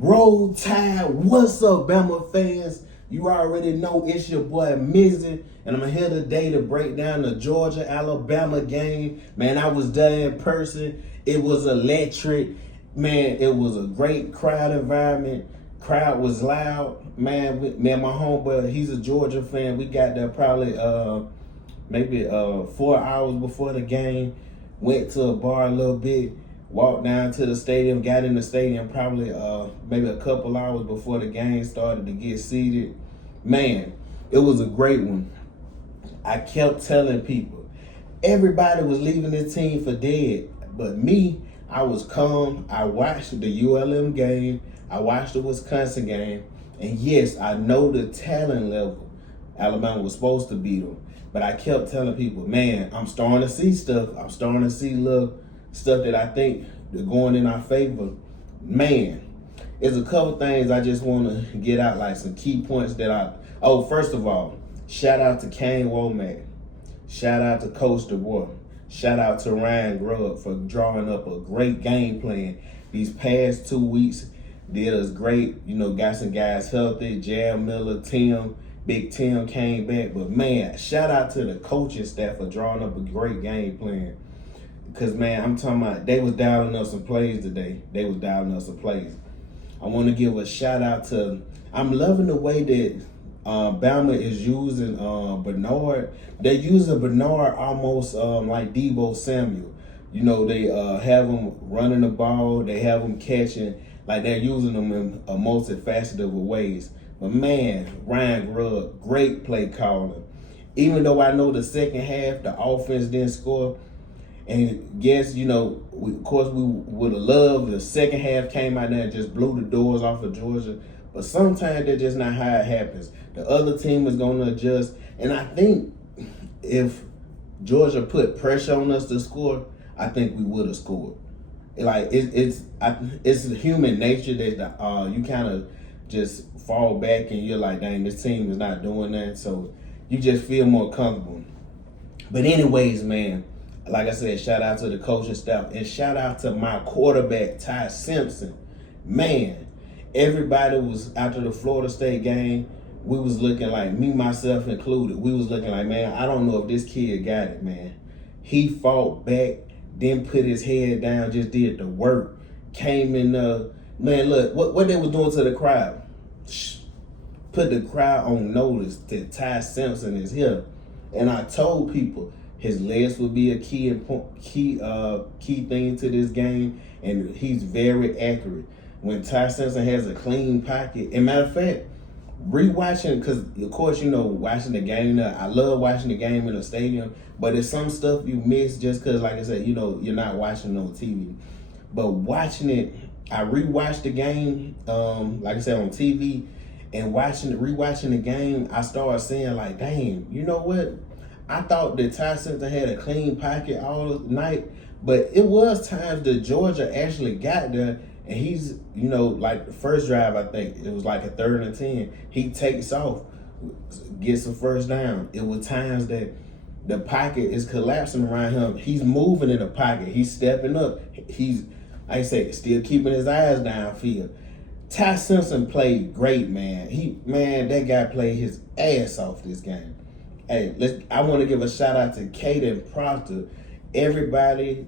Roll Tide, what's up, Bama fans? You already know it's your boy Mizzy, and I'm here today to break down the Georgia-Alabama game. Man, I was there in person. It was electric. Man, it was a great crowd environment. Crowd was loud. Man, me and my homeboy, he's a Georgia fan. We got there probably maybe 4 hours before the game. Went to a bar a little bit. Walked down to the stadium, got in the stadium probably maybe a couple hours before the game started to get seated. Man, it was a great one. I kept telling people, everybody was leaving this team for dead. But me, I was calm. I watched the ULM game. I watched the Wisconsin game. And yes, I know the talent level Alabama was supposed to beat them. But I kept telling people, man, I'm starting to see stuff. I'm starting to see little stuff that I think are going in our favor. Man, there's a couple things I just want to get out, like some key points that first of all, shout out to Kane Womack. Shout out to Coach DeBoer. Shout out to Ryan Grubb for drawing up a great game plan. These past 2 weeks did us great. You know, got some guys healthy. Jam Miller, Big Tim came back. But man, shout out to the coaching staff for drawing up a great game plan. Because, man, I'm talking about, they was dialing up some plays today. They was dialing up some plays. I want to give a shout out to, I'm loving the way that Bama is using Bernard. They're using Bernard almost like Deebo Samuel. You know, they have him running the ball. They have him catching. Like, they're using them in a multifaceted of ways. But, man, Ryan Grubb, great play calling. Even though I know the second half, the offense didn't score. And yes, you know, of course, we would have loved the second half came out there and just blew the doors off of Georgia. But sometimes that's just not how it happens. The other team is going to adjust. And I think if Georgia put pressure on us to score, I think we would have scored. Like, it's human nature that you kind of just fall back and you're like, dang, this team is not doing that. So you just feel more comfortable. But anyways, man, like I said, shout out to the coaching staff and shout out to my quarterback, Ty Simpson. Man, everybody was after the Florida State game. We was looking like, me, myself included, we was looking like, man, I don't know if this kid got it, man. He fought back, didn't put his head down, just did the work. Came in, man, look, what they was doing to the crowd. Put the crowd on notice that Ty Simpson is here. And I told people, his legs would be a key thing to this game, and he's very accurate. When Ty Simpson has a clean pocket, and matter of fact, rewatching, because of course, you know, watching the game, I love watching the game in the stadium, but there's some stuff you miss just because, like I said, you know, you're not watching on TV. But watching it, I rewatched the game, like I said, on TV, and rewatching the game, I started saying like, dang, you know what? I thought that Ty Simpson had a clean pocket all night, but it was times that Georgia actually got there, and he's, you know, like the first drive, I think, it was like a 3rd and 10. He takes off, gets a first down. It was times that the pocket is collapsing around him. He's moving in the pocket. He's stepping up. He's, like I say, still keeping his eyes downfield. Ty Simpson played great, man. That guy played his ass off this game. Hey, I want to give a shout out to Caden Proctor. Everybody,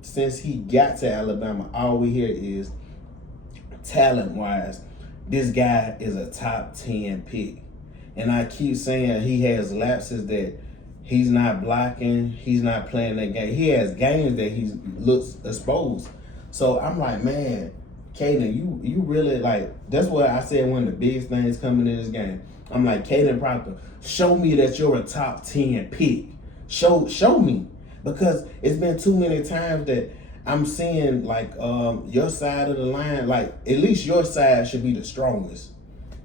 since he got to Alabama, all we hear is talent-wise, this guy is a top 10 pick. And I keep saying he has lapses that he's not blocking, he's not playing that game. He has games that he looks exposed. So I'm like, man, Caden, you really, like, that's what I said one of the biggest things coming in this game. I'm like, Caden Proctor, show me that you're a top 10 pick. Show me. Because it's been too many times that I'm seeing, like, your side of the line, like, at least your side should be the strongest.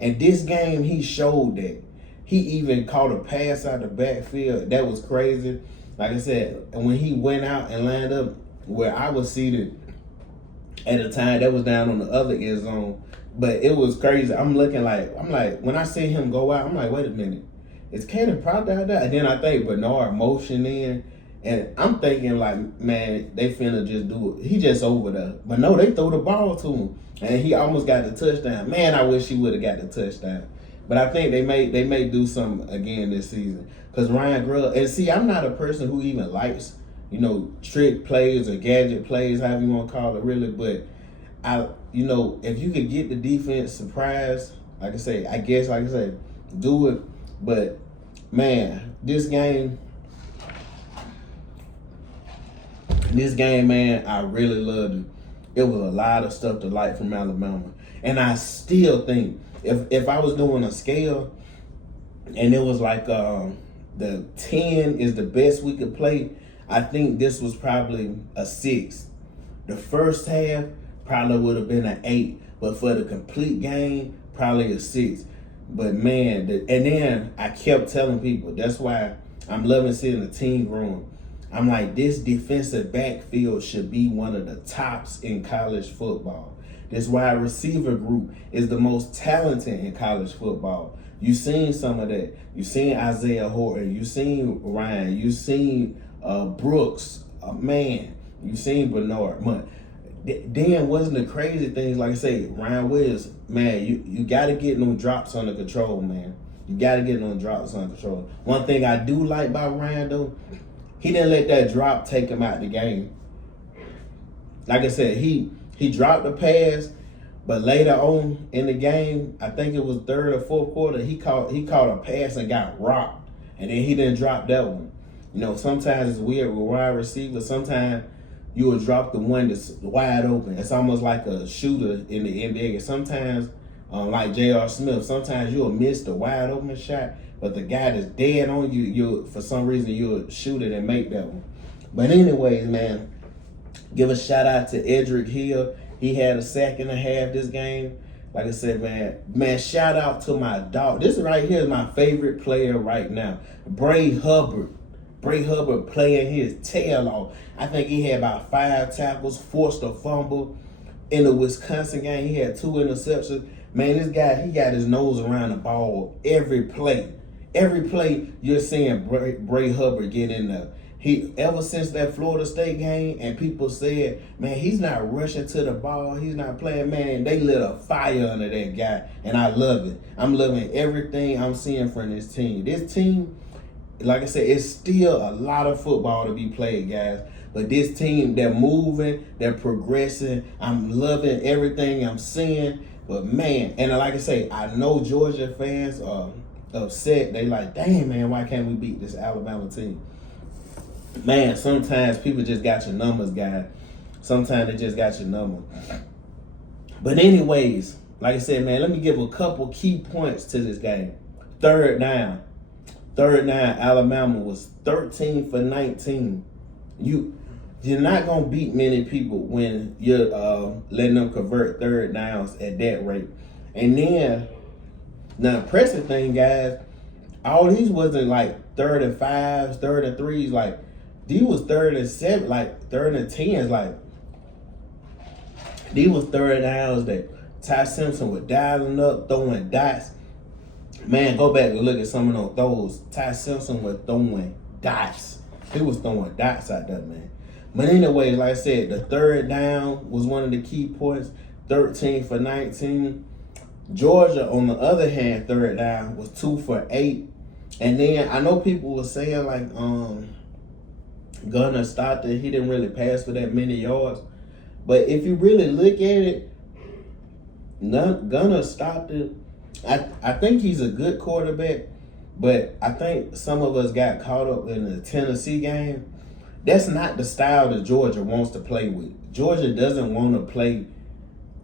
And this game, he showed that. He even caught a pass out the backfield. That was crazy. Like I said, and when he went out and lined up where I was seated at the time, that was down on the other end zone. But it was crazy. I'm like, when I see him go out, I'm like, wait a minute. Is Caden Proctor out there? And then I think Bernard motioned in, And I'm thinking like, man, they finna just do it. He just over there. But no, they throw the ball to him. And he almost got the touchdown. Man, I wish he would have got the touchdown. But I think they may do something again this season. Because Ryan Grubb, and see, I'm not a person who even likes, trick plays or gadget plays, however you want to call it, really. But if you could get the defense surprised, like I said, do it. But man, this game, man, I really loved it. It was a lot of stuff to like from Alabama. And I still think if I was doing a scale and it was like the 10 is the best we could play, I think this was probably a 6. The first half probably would have been an 8. But for the complete game, probably a 6. But man, and then I kept telling people, that's why I'm loving seeing the team growing. I'm like, this defensive backfield should be one of the tops in college football. This wide receiver group is the most talented in college football. You seen some of that. You seen Isaiah Horton. You seen Ryan. You seen Brooks. Man, you seen Bernard. But then wasn't the crazy things, like I say, Ryan Williams, man, you got to get them drops under control, man. You got to get them drops under control. One thing I do like about Ryan, though, he didn't let that drop take him out the game. Like I said, he dropped the pass, but later on in the game, I think it was third or fourth quarter, he caught a pass and got rocked, and then he didn't drop that one. Sometimes it's weird with wide receivers. Sometimes you will drop the one that's wide open. It's almost like a shooter in the NBA. Sometimes, like J.R. Smith, sometimes you'll miss the wide open shot, but the guy that's dead on you, for some reason, you'll shoot it and make that one. But anyways, man, give a shout out to Edric Hill. He had a sack and a half this game. Like I said, man, shout out to my dog. This right here is my favorite player right now, Bray Hubbard. Bray Hubbard playing his tail off. I think he had about 5 tackles, forced a fumble. In the Wisconsin game, he had 2 interceptions. Man, this guy, he got his nose around the ball every play. Every play, you're seeing Bray Hubbard get in there. Ever since that Florida State game, and people said, man, he's not rushing to the ball. He's not playing, man. They lit a fire under that guy, and I love it. I'm loving everything I'm seeing from this team. This team, like I said, it's still a lot of football to be played, guys. But this team, they're moving, they're progressing. I'm loving everything I'm seeing. But man, and like I say, I know Georgia fans are upset. They like, damn, man, why can't we beat this Alabama team? Man, sometimes people just got your numbers, guys. Sometimes they just got your number. But anyways, like I said, man, let me give a couple key points to this game. Third down, Alabama was 13 for 19. You're not going to beat many people when you're letting them convert third downs at that rate. And then, the impressive thing, guys, all these wasn't like 3rd and 5s, 3rd and 3s. Like, these was 3rd and 7, like 3rd and 10s. Like, these was third downs that Ty Simpson was dialing up, throwing dots. Man, go back and look at some of those. Ty Simpson was throwing dots. He was throwing dots out there, man. But anyway, like I said, the third down was one of the key points. 13 for 19. Georgia, on the other hand, third down was 2 for 8. And then I know people were saying like Gunner Stockton, he didn't really pass for that many yards. But if you really look at it, Gunner Stockton, I think he's a good quarterback, but I think some of us got caught up in the Tennessee game. That's not the style that Georgia wants to play with. Georgia doesn't want to play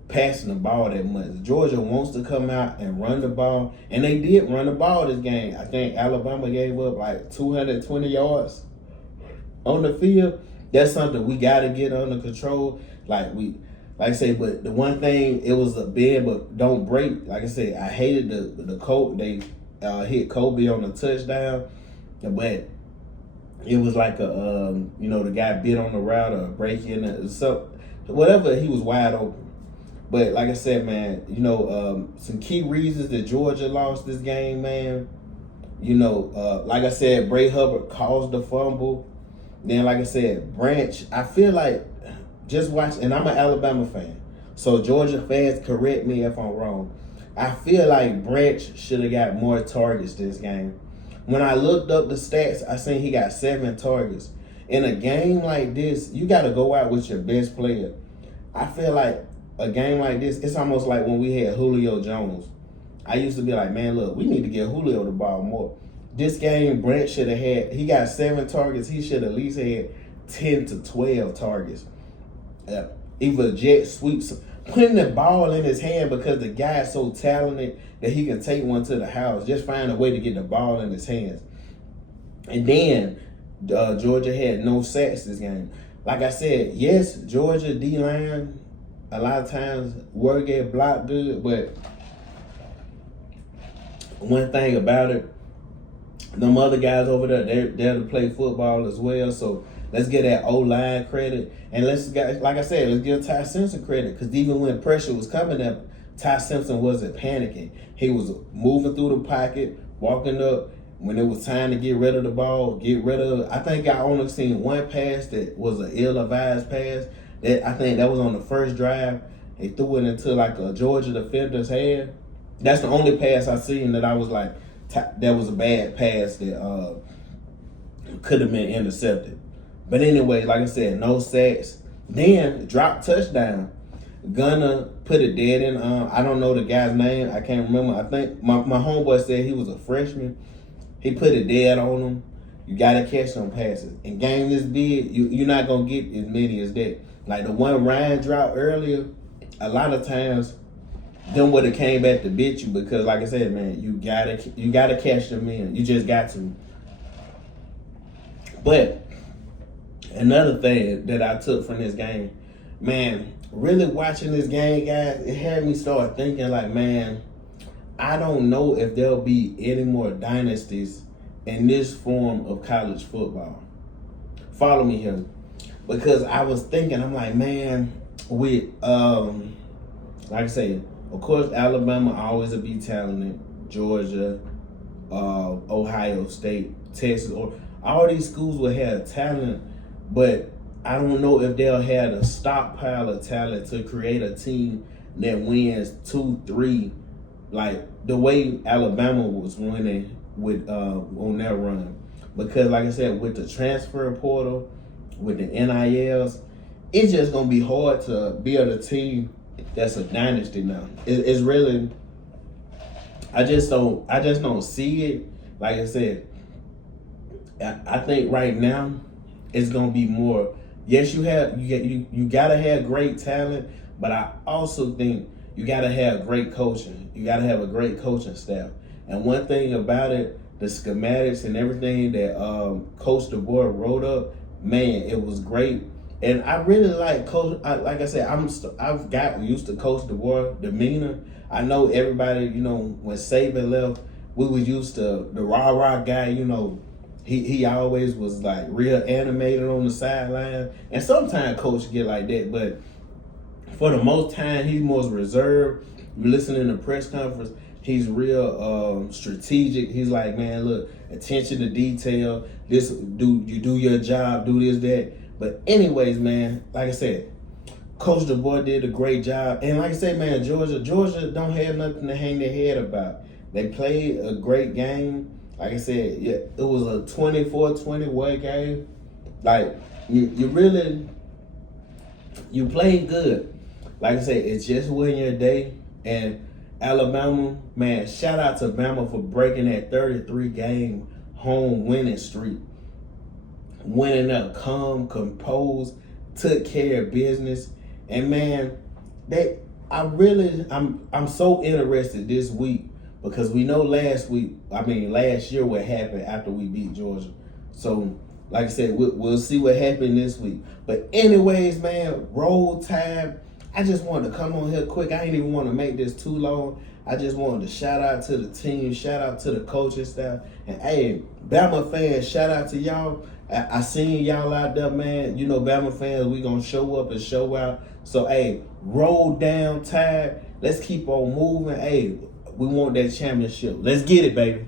passing the ball that much. Georgia wants to come out and run the ball, and they did run the ball this game. I think Alabama gave up like 220 yards on the field. That's something we got to get under control. Like I say, but the one thing, it was a bend but don't break. Like I said, I hated the Colt. They hit Kobe on the touchdown, but it was like the guy bit on the route or break in so whatever. He was wide open. But like I said, man, some key reasons that Georgia lost this game, man. Like I said, Bray Hubbard caused the fumble. Then, like I said, Branch, I feel like just watch, and I'm an Alabama fan. So Georgia fans, correct me if I'm wrong. I feel like Branch should have got more targets this game. When I looked up the stats, I seen he got 7 targets. In a game like this, you got to go out with your best player. I feel like a game like this, it's almost like when we had Julio Jones. I used to be like, man, look, we need to get Julio the ball more. This game, Brent should have had, he got 7 targets. He should at least had 10 to 12 targets. Either jet sweeps, putting the ball in his hand because the guy is so talented that he can take one to the house. Just find a way to get the ball in his hands. And then Georgia had no sacks this game. Like I said, yes, Georgia D-line, a lot of times word get blocked good, but one thing about it, them other guys over there, they're there to play football as well. So let's get that O-line credit. And like I said, let's give Ty Simpson credit. Because even when pressure was coming up, Ty Simpson wasn't panicking. He was moving through the pocket, walking up. When it was time to get rid of the ball, I think I only seen one pass that was an ill-advised pass. I think that was on the first drive. They threw it into like a Georgia defender's hand. That's the only pass I seen that I was like, that was a bad pass that could have been intercepted. But anyway, like I said, no sacks. Then drop touchdown. Gunner put it dead in. I don't know the guy's name. I can't remember. I think my homeboy said he was a freshman. He put it dead on him. You gotta catch some passes. In game this big, you're not gonna get as many as that. Like the one Ryan dropped earlier, a lot of times them would have came back to bit you because, like I said, man, you gotta catch them in. You just got to. But another thing that I took from this game, man, really watching this game, guys, it had me start thinking like, man, I don't know if there'll be any more dynasties in this form of college football. Follow me here. Because I was thinking, I'm like, man, with, like I say, of course, Alabama always will be talented. Georgia, Ohio State, Texas, or all these schools will have talent, but I don't know if they'll have a stockpile of talent to create a team that wins 2-3, like the way Alabama was winning with on that run. Because like I said, with the transfer portal, with the NILs, it's just gonna be hard to build a team that's a dynasty now. It's really, I just don't see it. Like I said, I think right now it's gonna be more. Yes, you gotta have great talent, but I also think you gotta have great coaching. You gotta have a great coaching staff. And one thing about it, the schematics and everything that Coach DeBoer wrote up, man, it was great. And I really like Coach. Like I said, I've got used to Coach DeBoer demeanor. I know everybody, when Saban left, we was used to the rah-rah guy, He always was like real animated on the sideline. And sometimes Coach get like that, but for the most time, he's most reserved. You listen in the press conference, he's real strategic. He's like, man, look, attention to detail. You do your job, do this, that. But anyways, man, like I said, Coach DeBoer did a great job. And like I said, man, Georgia don't have nothing to hang their head about. They played a great game. Like I said, yeah, it was a 24-21 game. Like, you played good. Like I said, it's just winning your day. And Alabama, man, shout out to Bama for breaking that 33-game home winning streak. Winning up calm, composed, took care of business. And man, I'm so interested this week because we know last year what happened after we beat Georgia. So, like I said, we'll see what happened this week. But anyways, man, roll time. I just wanted to come on here quick. I didn't even want to make this too long. I just wanted to shout out to the team, shout out to the coaching staff. And hey, Bama fans, shout out to y'all. I seen y'all out there, man. Bama fans, we gonna show up and show out. So, hey, roll down, Tide. Let's keep on moving. Hey, we want that championship. Let's get it, baby.